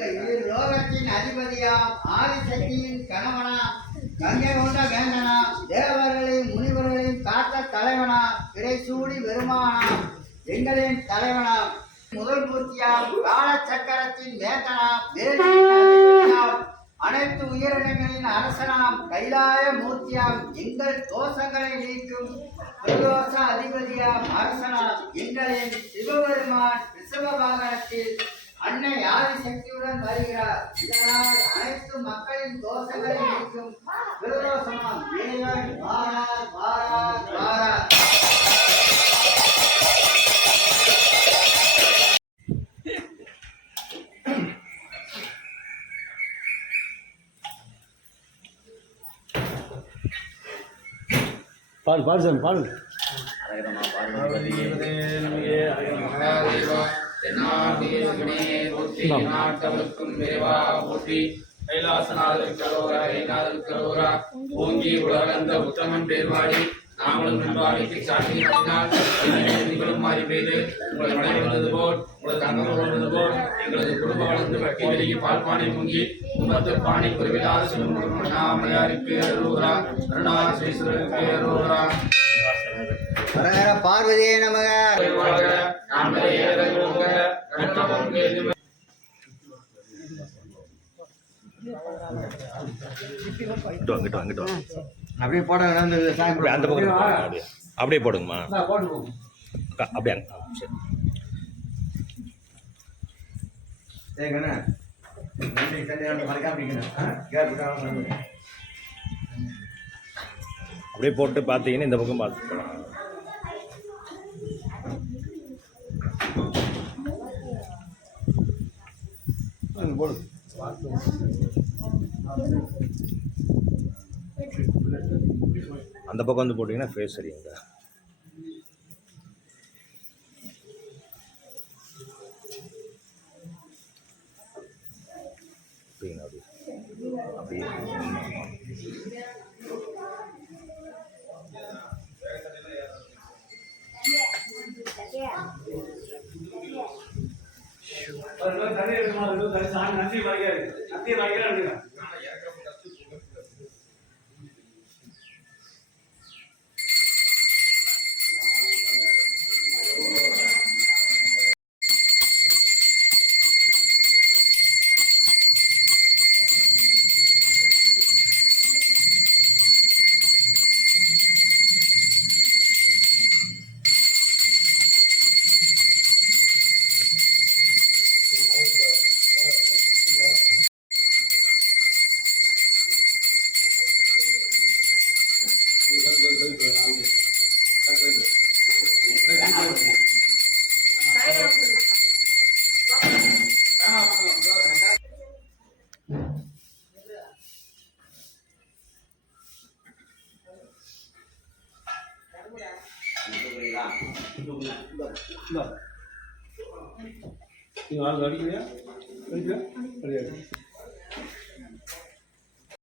இந்த இரு லோகத்தின் அதிபதியாம் ஆதிசக்தியின் கணவனாம் கங்கை கொண்ட வேந்தனாம் தேவர்களையும் முனிவர்களையும் காத்த தலைவனாம் திரைசூடி பெருமானாம் எங்களின் தலைவனாம் முதல் மூர்த்தியாம் கால சக்கரத்தின் வேந்தனாம் அனைத்து உயிரினங்களின் அரசனாம் கைலாய மூர்த்தியாம் எங்கள் தோஷங்களை நீக்கும் பிரதோஷ அதிபதியாம் அரசனாம் எங்களின் சிவபெருமான் ரிஷப வாகனத்தில் அன்னை ஆதிசக்தியுடன் வருகிறார். இதனால் அனைத்து மக்களின் தோஷங்களை நீக்கும் பிரதோஷமாம் இறைவன் வாரார் வாரார் வாரார். பாடு பாடு சாமி பாடு. ஓங்கி உலகந்த உத்தமன் பேர்வாடி நாமளும் நண்பாடிக்கு சாட்சி நடத்தினால் மாறி பெய்து உங்களை மழை வந்தது போல் உங்களது தங்கம் வளர்ந்தது போல் எங்களது குடும்ப வளர்ந்து வட்டி வெளியே பால்பானை முங்கி உமத்து பானை குறைவில்லாத சொல்லும் அண்ணாமலையாருக்கு அருளா அருணாசேஸ்வரருக்கு அருளா. பார்வதியே நமக. அப்படியே போட அந்த பக்கம் அப்படியே போடுங்கம்மா. அப்படியே அப்படியே போட்டு பார்த்தீங்கன்னா இந்த பக்கம் பார்த்துக்கலாம். போடு அந்த பக்கம் வந்து போட்டிங்கன்னா ஃபேஸ் சரிங்க. அப்படியே நீங்க ஆள் அடிக்கிறீங்க